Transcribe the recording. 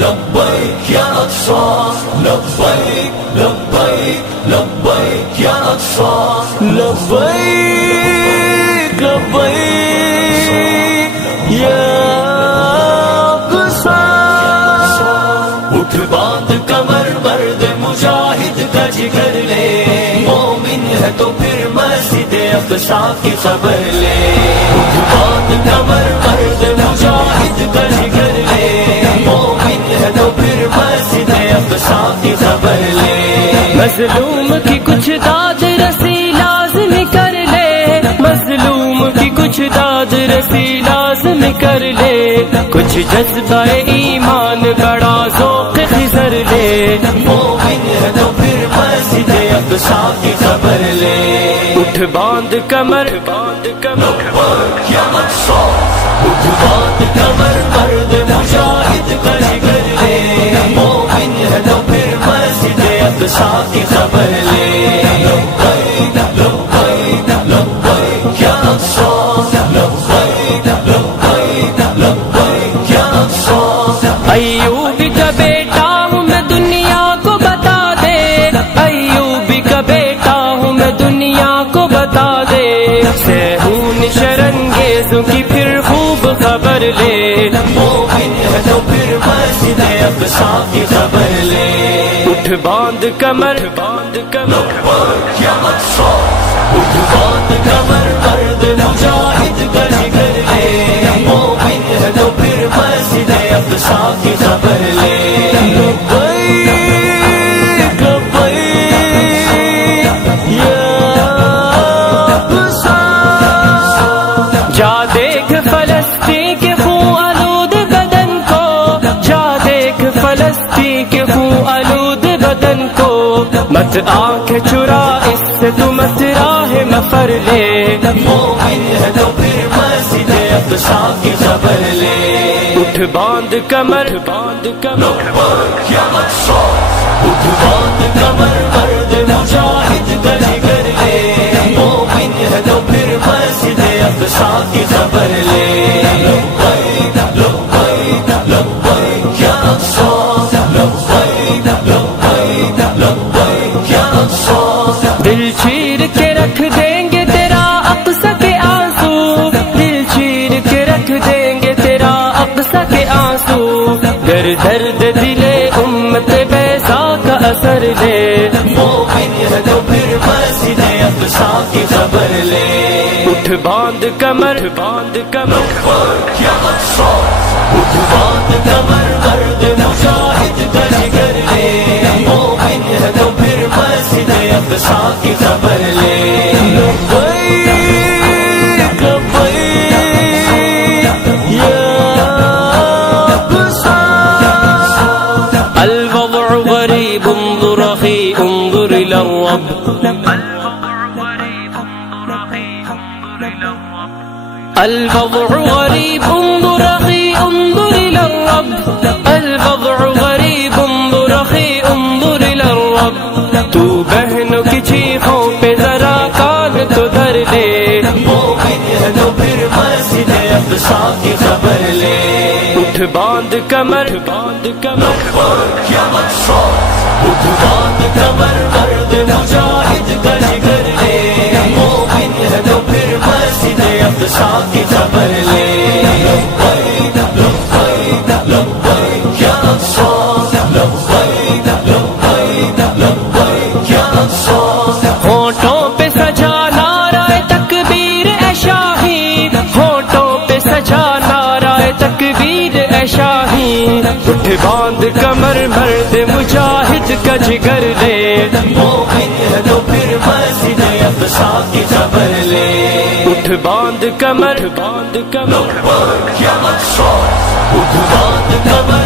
لبیک یا اقصی لبیک لبیک لبیک یا اقصی لبیک لبیک یا اقصی اٹھ باندھ کمر مرد مجاہد کا جگر لے مومن ہے تو پھر مسجد اقصی کی خبر لے اٹھ باندھ کمر مرد مجاہد کا جگر لے مومن ہے تو پھر مسجد اقصی کی خبر لے مظلوم کی کچھ داد رسی لازم کر لے مظلوم کی کچھ داد رسی لازم کر لے کچھ جذبہ ایمان بڑا ذوق خضر لے مومن ہے تو پھر مسجد اقصی کی خبر لے اٹھ باندھ کمر باندھ کمر لبیک یا اقصی اٹھ باندھ کمر مرد مجاہد کا جگر لے مومن ہے تو پھر مسجد اقصی کی خبر لے لبیک لبیک لبیک یا اقصی لبیک لبیک لبیک یا اقصی ایوب کا بیٹا ہوں میں دنیا کو بتا دے ایوب کا بیٹا ہوں میں دنیا کو بتا دے سہون شرنگیزوں کی پھر خوب خبر لے مومن ہے تو پھر مسجد اقصی کی خبر لے اٹھ باندھ کمر باندھ کمر لبیک یا اقصی اٹھ باندھ کمر مرد مجاہد کا جگر لے مومن ہے تو پھر مسجد اقصی کی خبر لے لبیک لبیک یا اقصی جا دیکھ فلسطین کے خون آلود بدن کو جا دیکھ فلسطین کے خون آلود بدن کو مت آنکھ چرا اس سے تو مت راہ مفر لے مومن ہے تو پھر مسجد اقصی کی خبر لے اٹھ باندھ کمر باندھ کمر لبیک یا اقصی اٹھ باندھ کمر مرد مجاہد کا جگر لے مومن ہے تو پھر مسجد اقصی کی خبر لے لبیک لبیک لبیک یا اقصی لبیک لبیک لبیک یا اقصی دل چیر کے رکھ دیں گے تیرا اقصی کے آنسو دل چیر کے رکھ دیں گے تیرا اقصی کے آنسو گر درد دلے امت بیضا کا اثر لے مومن ہے تو پھر مسجد اقصی کی خبر لے اٹھ باندھ کمر باندھ کمر لبیک یا اقصی اٹھ باندھ کمر مرد مجاہد کا جگر لے مومن ہے تو پھر مسجد اقصی کی خبر لے لبیک لبیک یا اقصی الوضع غریب انظر اخی انظر الى الرب الوضع غریب انظر اخی انظر الى الرب الوضع غریب انظر اخی انظر الى الرب تو بہنوں کی چیخوں پہ ذرا کان تو دھر لے مومن ہے تو پھر مسجد اقصی کی خبر لے اٹھ باندھ کمر باندھ کمر لبیک یا اقصی اٹھ باندھ کمر مرد مجاہد کا جگر لے مومن ہے تو پھر مسجد اقصی کی خبر لے لبیک لبیک لبیک یا اقصی لبیک لبیک لبیک یا اقصی ہونٹوں پہ سجا نعرہ تکبیر اے شاہی ہونٹوں پہ سجا نعرہ تکبیر اے شاہی اٹھ باندھ کمر مرد مجاہد کا جگر لے مومن ہے تو پھر مسجد اقصی کی خبر لے اٹھ باندھ کمر باندھ کمر لبیک یا اقصی اٹھ باندھ کمر